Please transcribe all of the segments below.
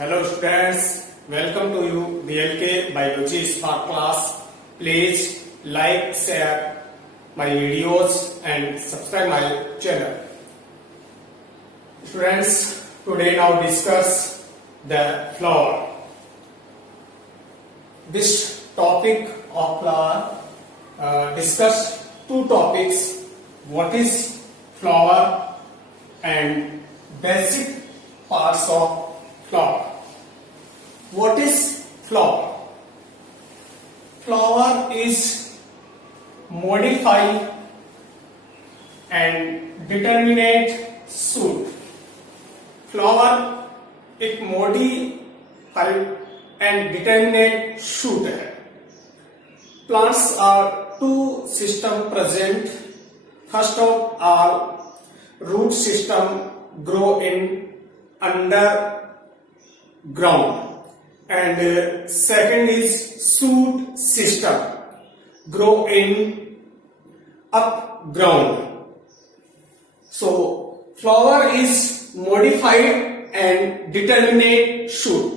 Hello students, welcome to you BLK Biology Spark class. Please like, share my videos and subscribe my channel. Students, today now discuss the flower. This topic of flower discuss two topics. What is flower and basic parts of flower. What is flower? Flower is modified and determinate shoot. Flower एक modified and determinate shoot है. Plants are two system present. First of all, root system grow in underground. And second is shoot system grow in upground. So flower is modified and determinate shoot.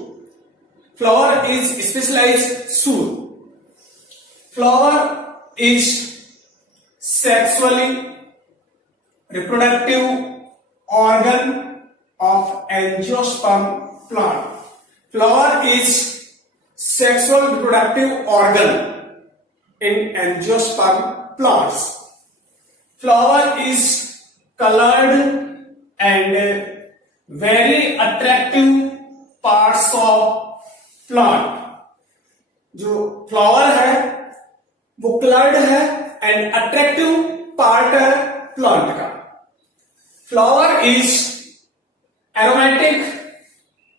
Flower is specialized shoot. Flower is sexually reproductive organ of angiosperm plant. Flower is sexual reproductive organ in angiosperm plants. Flower is colored and very attractive parts of plant. जो flower है वो colored है and attractive part है plant का. Flower is aromatic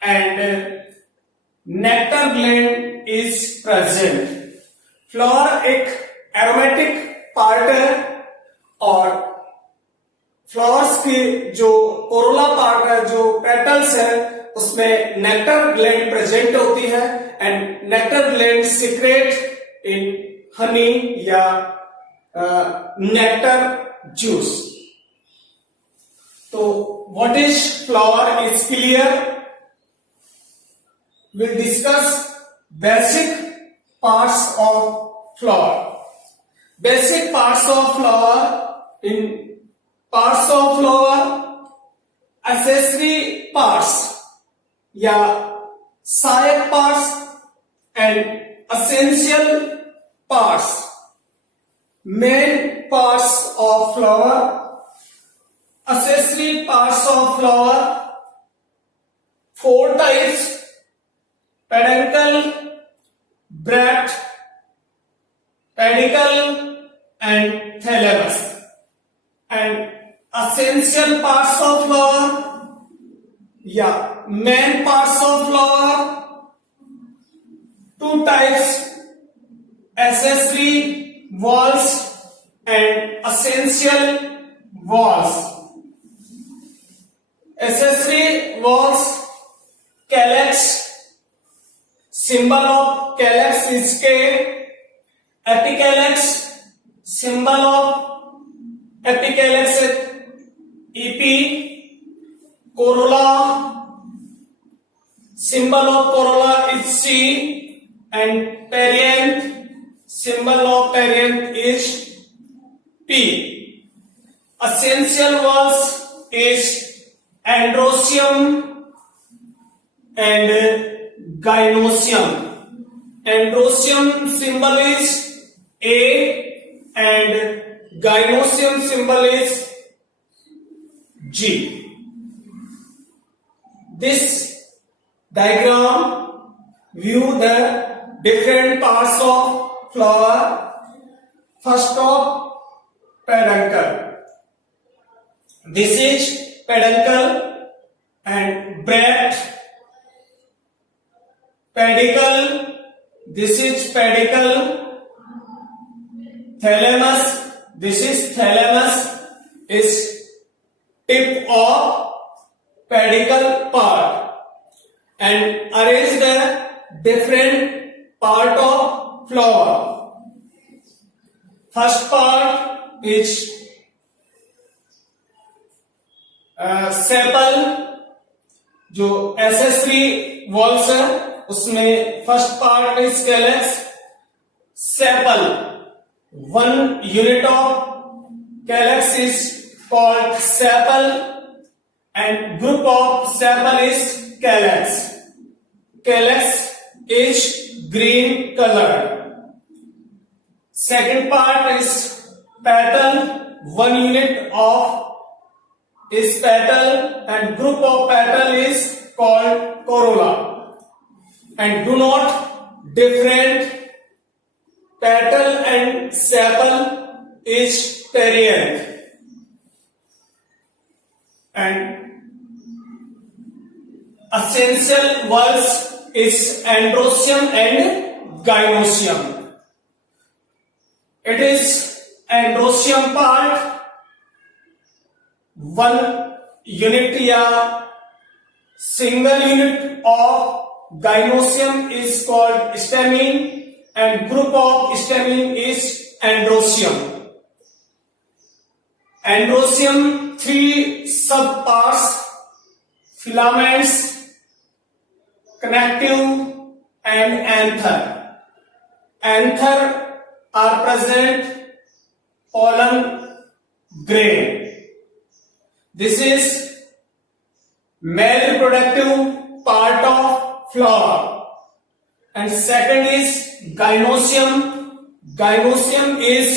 and nectar gland is present. Flower एक aromatic part है और flowers की जो corolla part है, जो petals है, उसमें nectar gland present होती है and nectar gland secrete in honey या nectar juice. तो what is flower is clear. We'll discuss basic parts of flower. Basic parts of flower. In parts of flower, accessory parts या सहायक parts and essential parts. Main parts of flower, accessory parts of flower, 4 types. Peduncle, bracts, pedicle and thalamus. And essential parts of flower, main parts of flower, 2 types, accessory walls and essential walls. Accessory walls, calyx. Symbol of calyx is K. Apicalyx. Symbol of apicalyx is EP. Corolla. Symbol of corolla is C. And perianth. Symbol of perianth is P. Essential walls is androecium and gynoecium. Androecium symbol is A and gynoecium symbol is G. This diagram view the different parts of flower. First of peduncle. This is peduncle and bract. Pedicle, this is pedicle. Thalamus, this is thalamus, is tip of pedicle part. And arrange the different part of flower. First part is sepal जो accessory walls है, उसमें first part is calyx, sepal, 1 unit of calyx is called sepal and group of sepal is calyx. Calyx is green colored. Second part is petal, 1 unit of is petal and group of petal is called corolla. And do not different petal and sepal is perianth. And essential words is androecium and gynecium. It is androecium part, 1 unit या single unit of gynecium is called stamen and group of stamen is androecium. Androecium 3 subparts: filaments, connective and anther. Anther are present pollen grain. This is male reproductive part of flower. And second is gynecium. Gynecium is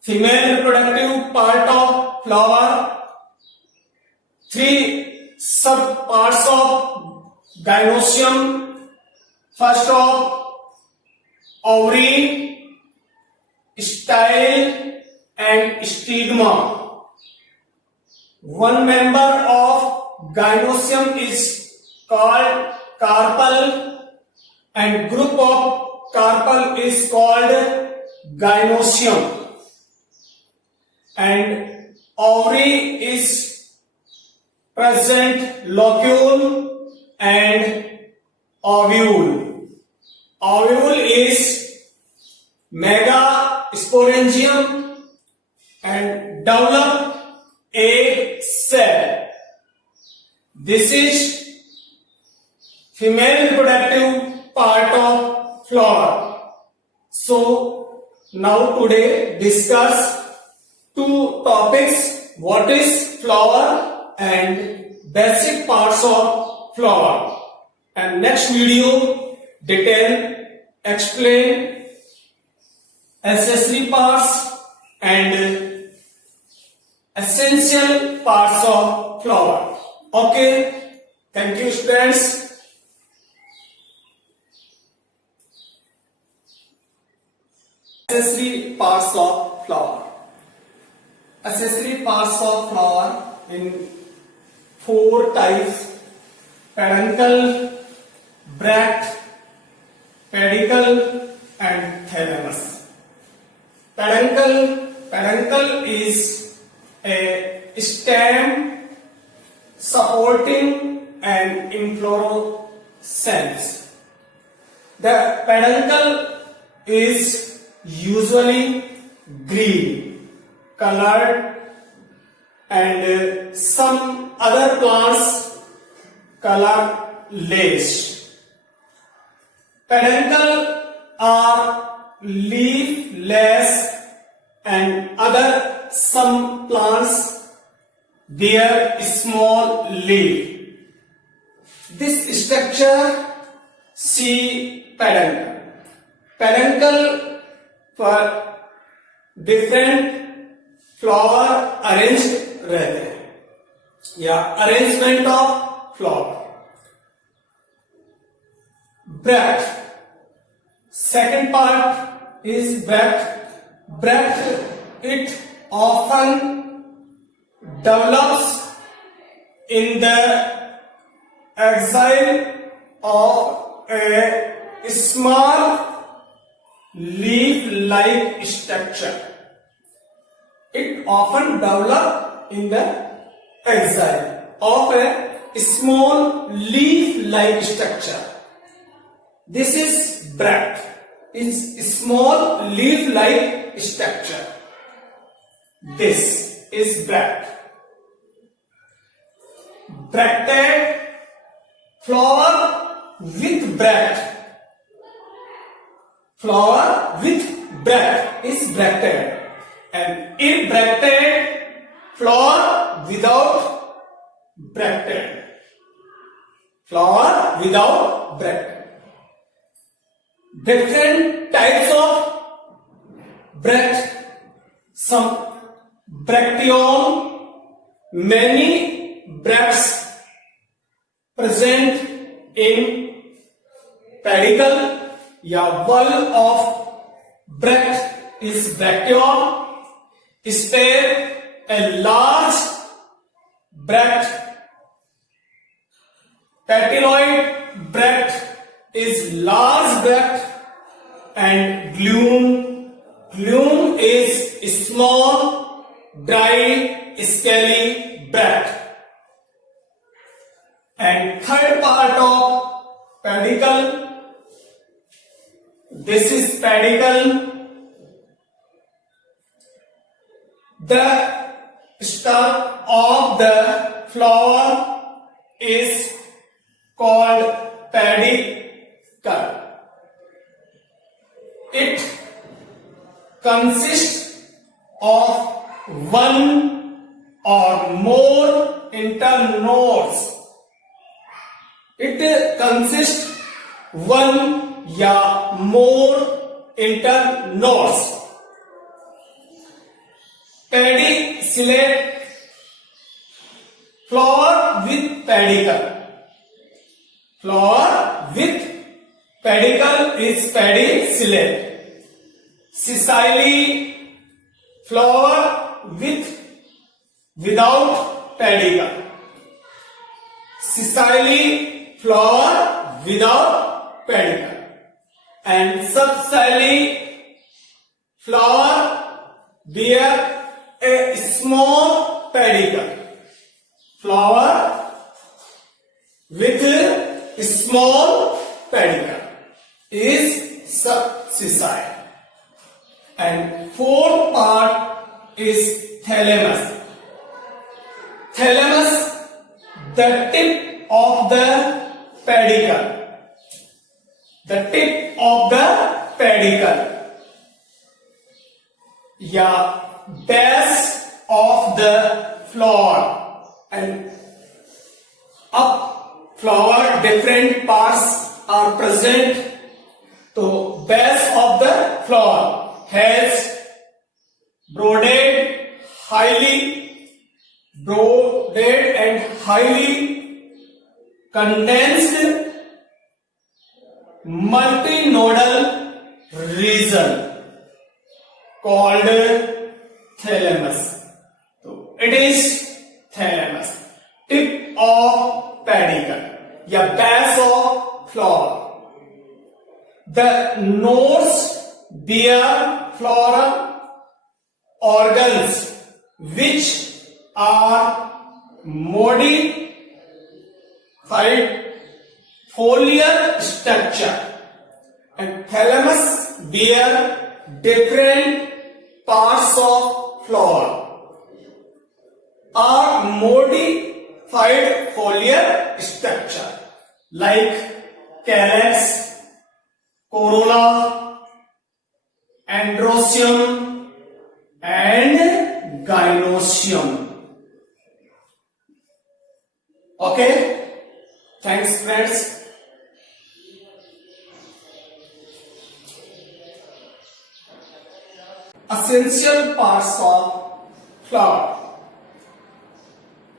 female reproductive part of flower. 3 subparts of gynecium. First of ovary, style and stigma. One member of gynecium is called carpel and group of carpel is called gynecium. And ovary is present locule and ovule. Ovule is megasporangium and develop egg cell. This is female reproductive part of flower. So now today discuss 2 topics: what is flower and basic parts of flower. And next video detail explain accessory parts and essential parts of flower. Okay, thank you students. Accessory parts of flower. Accessory parts of flower in 4 types: peduncle, bract, pedicle and thalamus. Peduncle is a stem supporting an inflorescence. The peduncle is usually green colored and some other plants colorless. Peduncle are leafless and other some plants bear small leaf. This structure see peduncle. Peduncle पर different flower arranged रहते हैं या arrangement of flower. Bract. Second part is bract. Bract, it often develops in the axil of a small leaf-like structure. It often develops in the axil of a small leaf-like structure. This is bract. It's a small leaf-like structure. This is bract. Bracted flower with bract. Flower with bract is bracted, and imbracted flower without bracted. Flower without bracted. Different types of bract. Some brachion, many bracts present in pedicle या wall of bract is brachion. Spare a large bract. Patinoid bract is large bract, and glume is small, dry, scaly bract. And third part of pedicle. This is pedicle. The stalk of the flower is called pedicle. It consists of one or more internodes. It consists one या more internodes. Pedicellate flower with pedicle. Flower with pedicle is pedicellate. Sicily flower without pedicle. Sicily flower without pedicle. And subscily flower bear a small pedicle. Flower with a small pedicle is subscissile. And fourth part is thalamus. Thalamus, the tip of the pedicle. The tip of the pedicle, या base of the flower, and up flower different parts are present. So base of the flower has broaded and highly condensed multinodal region called thalamus. So it is thalamus, tip of pedicle, या base of flower. The nodes bear floral organs which are modified foliar structure, and thalamus bear different parts of flower are modified foliar structure like calyx, corolla, androecium and gynoecium. Okay, thanks friends. Essential parts of flower.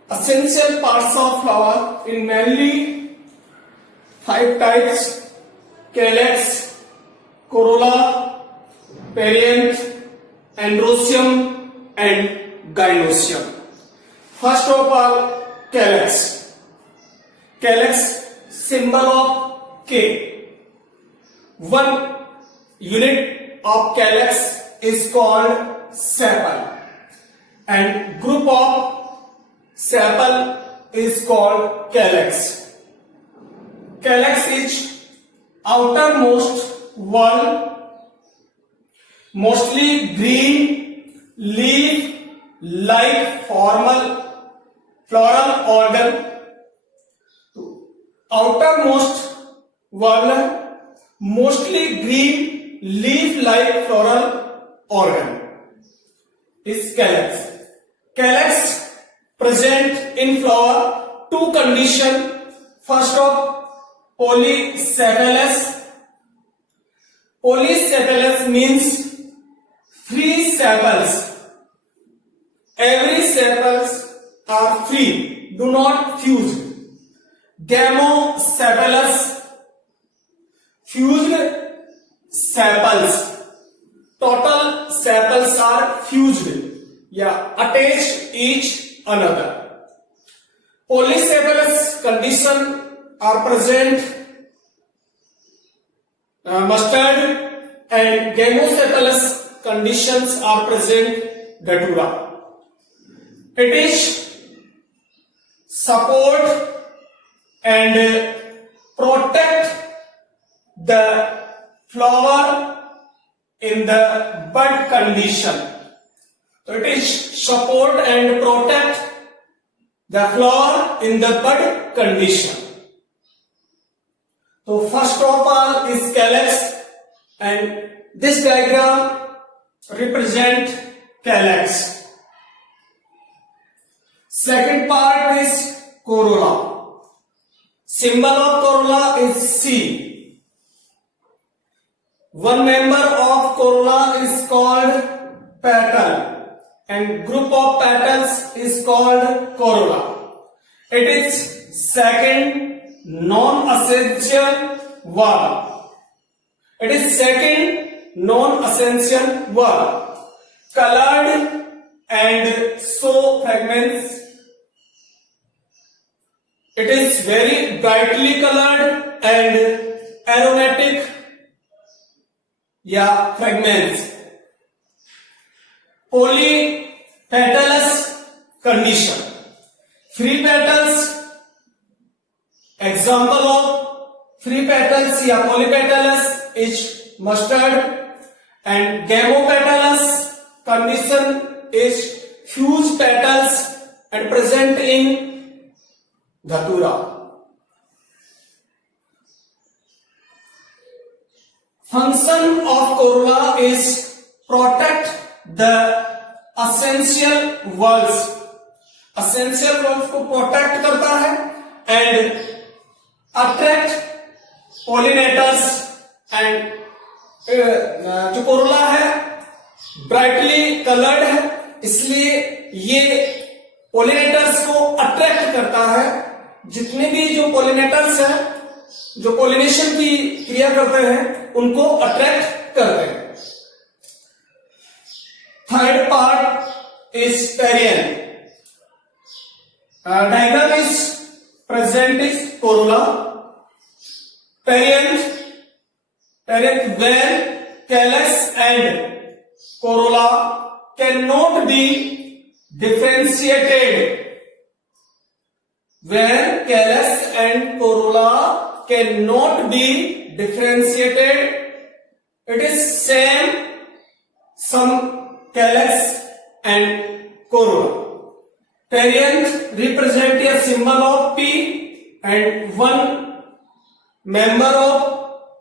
Essential parts of flower in mainly 5 types: calyx, corolla, perianth, androecium and gynoecium. First of all, calyx. Calyx, symbol of K. One unit of calyx is called sepal, and group of sepal is called calyx. Calyx is outermost wall, mostly green leaf like floral organ. Outermost valve, mostly green leaf-like floral organ is calyx. Calyx present in flower two condition. First of polycephalous. Polycephalous means free sepals. Every sepals are free, do not fuse. Gamocephalous, fused sepals. Total sepals are fused, attached each another. Polycephalous condition are present mustard, and gamocephalous conditions are present datura. It is support and protect the flower in the bud condition. So it is support and protect the flower in the bud condition. So first of all is calyx, and this diagram represent calyx. Second part is corolla. Symbol of corolla is C. One member of corolla is called petal, and group of petals is called corolla. It is second non-essential valve. It is second non-essential valve. Colored and so fragments. It is very brightly colored and aromatic fragments. Polypetalous condition. Free petals. Example of free petals polypetalous is mustard, and gamopetalous condition is fused petals and present in datura. Function of corolla is protect the essential valves. Essential valves को protect करता है and attract pollinators, and जो corolla है brightly colored है, इसलिए ये pollinators को attract करता है. जितने भी जो pollinators हैं, जो pollination की क्रिया करते हैं, उनको attract करते हैं. Third part is perianth. Diagram is present is corolla. Perianth where calyx and corolla cannot be differentiated. Where calyx and corolla cannot be differentiated, it is same some calyx and corolla. Perianth represent a symbol of P, and one member of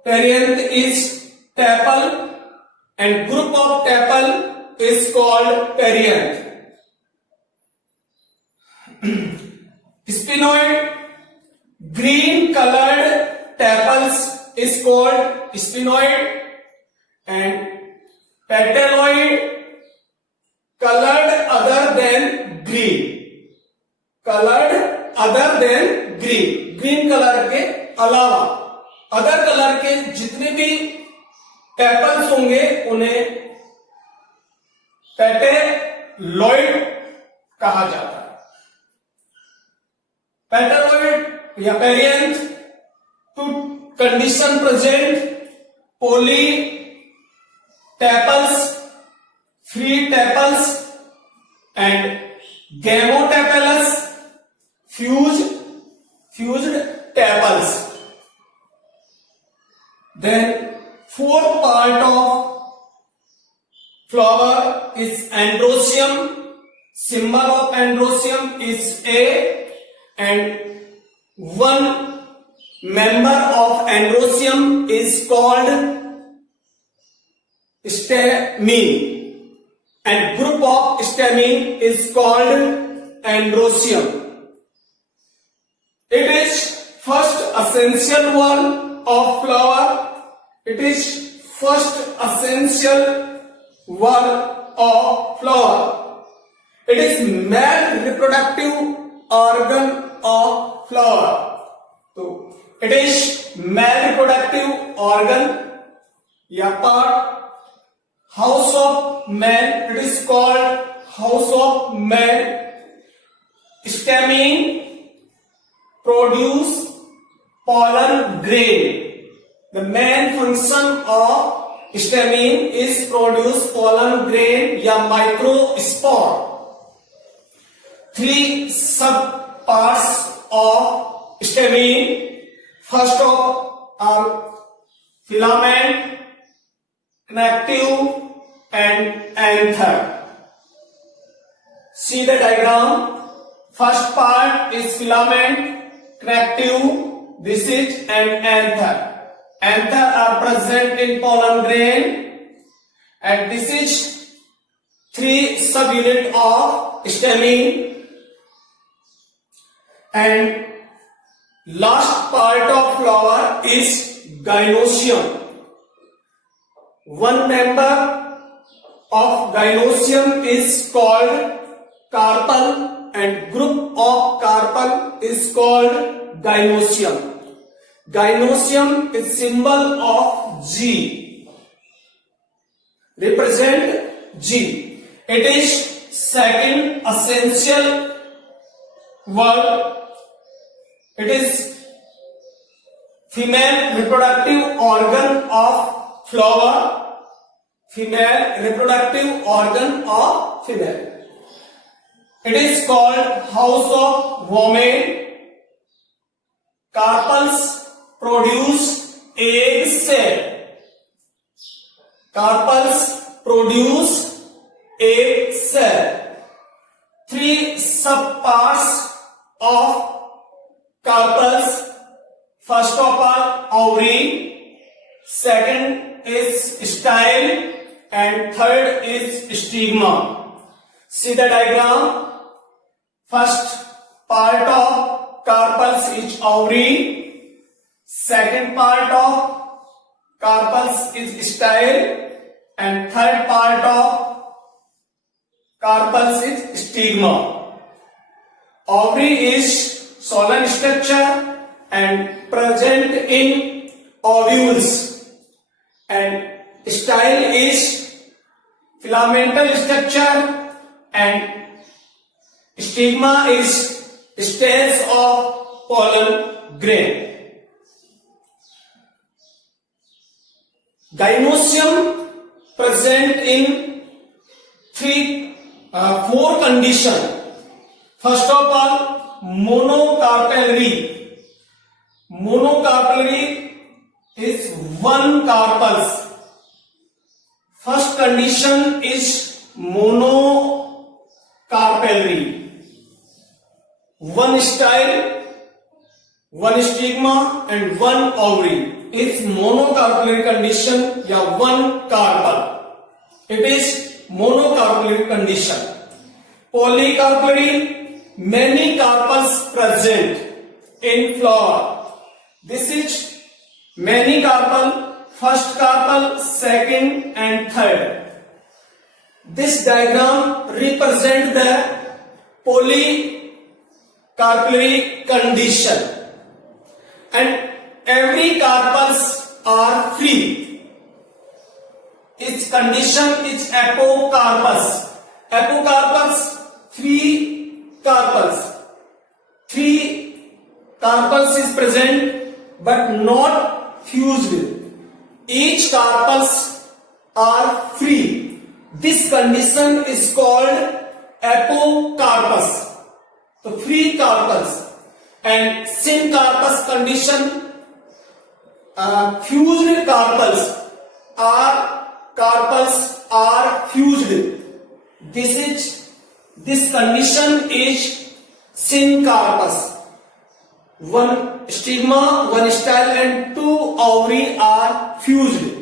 perianth is tepal, and group of tepal is called perianth. Sphenoid, green colored tepals is called sphenoid, and petaloid, colored other than green. Colored other than green. Green color के अलावा other colour के जितने भी tepals होंगे उन्हें पेटेलॉइड कहा जाता है. पेटेलॉइड या perianth two condition present poly tepals, free tepals and gamotepalous, fused tepals. Then fourth part of flower is androecium. Symbol of androecium is A, and one member of androecium is called stamine, and group of stamine is called androecium. It is first essential wall of flower. It is first essential wall of flower. It is male reproductive organ of flower. So it is male reproductive organ. Yeah, part house of man. It is called house of man. Stamine produce pollen grain. The main function of stamine is produce pollen grain या microspore. Three sub parts of stamine. First of all, filament, connective, and anther. See the diagram. First part is filament, connective, this is, and anther. Anther are present in pollen grain, and this is three subunit of stamine. And last part of flower is gynoecium. One member of gynoecium is called carpel, and group of carpel is called gynoecium. Gynoecium is symbol of G, represent G. It is second essential word. It is female reproductive organ of flower. Female reproductive organ of female. It is called house of woman. Carpels produce egg cell. Carpels produce egg cell. Three subparts of carpels. First of all, ovary. Second is style, and third is stigma. See the diagram. First part of carpels is ovary. Second part of carpels is style, and third part of carpels is stigma. Ovary is solen structure and present in ovules, and style is filamental structure, and stigma is stage of pollen grain. Gynoecium present in four conditions. First of all, monocarpellary. Monocarpellary is one carpels. First condition is monocarpellary. One style, one stigma, and one ovary is monocarpellary condition या one carpel. It is monocarpellary condition. Polycarpellary, many carpels present in flower. This is many carpel, first carpel, second and third. This diagram represents the polycarpellary condition, and every carpels are free. Its condition is apocarpus. Apocarpus, three carpels. Three carpels is present but not fused. Each carpels are free. This condition is called apocarpus. So free carpels. And syncarpus condition, fused carpels are fused. This condition is syncarpus. one stigma, one style and two ovary are fused.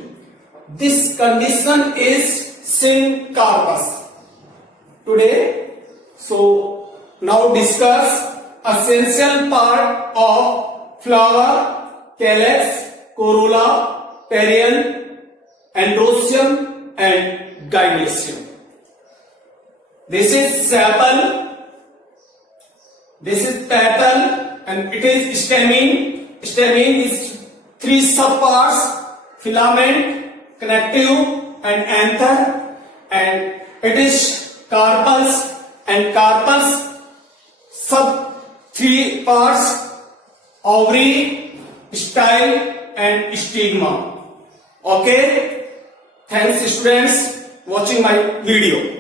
This condition is syncarpus. Today, so now discuss essential part of flower, calyx, corolla, perianth, androecium and gynoecium. This is sepal, this is petal, and it is stamen. Stamen is three subparts: filament, connective, and anther. And it is carpels, and carpels sub three parts: ovary, style, and stigma. Okay. Thanks, students, watching my video.